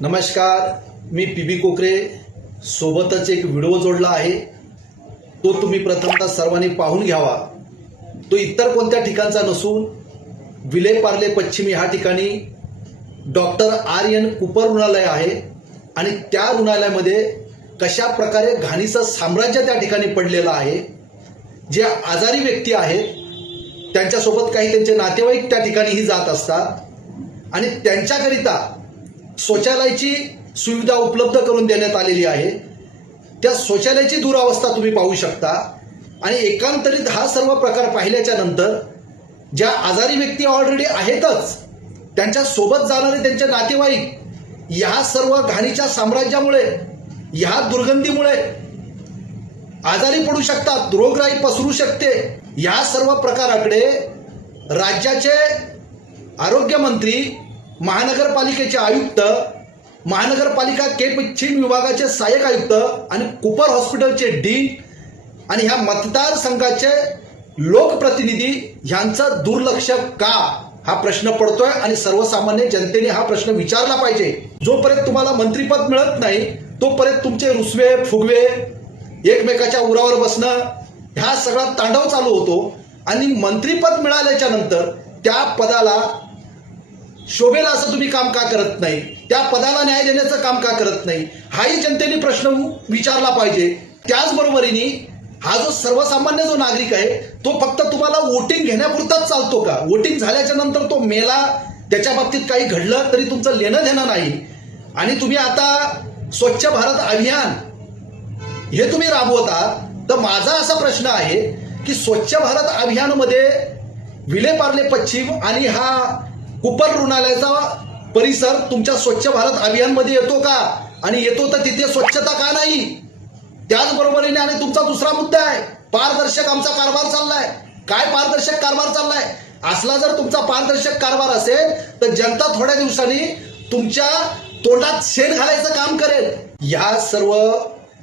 नमस्कार, मी पीबी कोकरे सोबतच एक व्हिडिओ जोडला आहे। तो तुम्ही प्रथमतः सर्वांनी पाहून घ्यावा। तो इतर कोणत्या ठिकाणचा नसून विले पार्ले पश्चिम या ठिकाणी डॉक्टर आर.एन. कुपर रुग्णालय आहे आणि त्या रुग्णालयामध्ये कशा प्रकारे घाणीचं साम्राज्य त्या ठिकाणी पडलेलं आहे। जे आजारी व्यक्ती आहेत त्यांच्यासोबत काही त्यांचे नातेवाईक त्या ठिकाणीही जात असतात आणि त्यांच्याकरिता शौचालयाची सुविधा उपलब्ध करून देण्यात आलेली आहे। त्या शौचालयाची दुरावस्था तुम्ही पाहू शकता आणि एकांतरित हा सर्व प्रकार पाहिल्याच्या नंतर ज्या आजारी व्यक्ती ऑलरेडी आहेतच त्यांच्या सोबत जाणारे त्यांचे नातेवाईक या सर्व घाणीच्या साम्राज्यामुळे या दुर्गंधीमुळे आजारी पडू शकतात, रोगराई पसरू शकते। या सर्व प्रकाराकडे राज्याचे आरोग्य मंत्री, महानगरपालिकेचे आयुक्त, महानगरपालिका के पश्चिम विभागाचे सहाय्यक आयुक्त आणि कुपर हॉस्पिटलचे डीन आणि ह्या मतदारसंघाचे लोकप्रतिनिधी यांचं दुर्लक्ष का हा प्रश्न पडतोय आणि सर्वसामान्य जनतेने हा प्रश्न विचारला पाहिजे। जोपर्यंत तुम्हाला मंत्रीपद मिळत नाही तोपर्यंत तुमचे रुसवे फुगवे एकमेकाच्या उरावर बसणं ह्या सगळा तांडव चालू होतो आणि मंत्रीपद मिळाल्याच्या नंतर त्या पदाला शोभेल असं तुम्ही काम का करत नाही, त्या पदाला न्याय देण्याचं काम का करत नाही, हाही जनतेने प्रश्न विचारला पाहिजे। त्याचबरोबरीने हा जो सर्वसामान्य जो नागरिक आहे तो फक्त तुम्हाला वोटिंग घेण्यापुरताच चालतो का? वोटिंग झाल्याच्या नंतर तो मेला, त्याच्या बाबतीत काही घडलं तरी तुमचं लेणं देणं नाही। आणि तुम्ही आता स्वच्छ भारत अभियान हे तुम्ही राबवता, तर माझा असा प्रश्न आहे की स्वच्छ भारत अभियानमध्ये विले पार्ले पश्चिम आणि हा कुपर रुग्णालयाचा परिसर तुमच्या स्वच्छ भारत अभियानमध्ये येतो का? आणि येतो तर तिथे स्वच्छता का नाही? त्याचबरोबरीने आणि तुमचा दुसरा मुद्दा आहे पारदर्शक आमचा कारभार चाललाय। काय पारदर्शक कारभार चाललाय? असला जर तुमचा पारदर्शक कारभार असेल तर जनता थोड्या दिवसांनी तुमच्या तोंडात शेण घालायचं काम करेल। या सर्व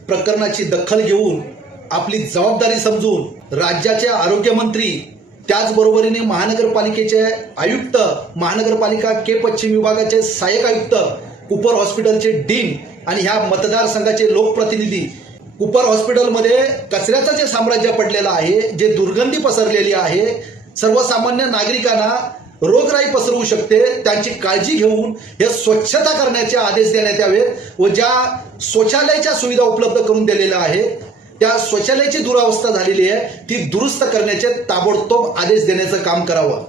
प्रकरणाची दखल घेऊन आपली जबाबदारी समजून राज्याचे आरोग्य मंत्री, त्याचबरोबरीने महानगरपालिकेचे आयुक्त, महानगरपालिका के पश्चिम विभागाचे सहाय्यक आयुक्त, कुपर हॉस्पिटलचे डीन आणि ह्या मतदारसंघाचे लोकप्रतिनिधी, कुपर हॉस्पिटलमध्ये कचऱ्याचं जे साम्राज्य पडलेलं आहे, जे दुर्गंधी पसरलेली आहे, सर्वसामान्य नागरिकांना रोगराई पसरवू शकते, त्यांची काळजी घेऊन हे स्वच्छता करण्याचे आदेश देण्यात यावेत व ज्या शौचालयाच्या सुविधा उपलब्ध करून दिलेल्या आहेत त्या शौचालयाची दुरावस्था झालेली आहे ती दुरुस्त करण्याचे ताबडतोब आदेश देण्याचं काम करावं।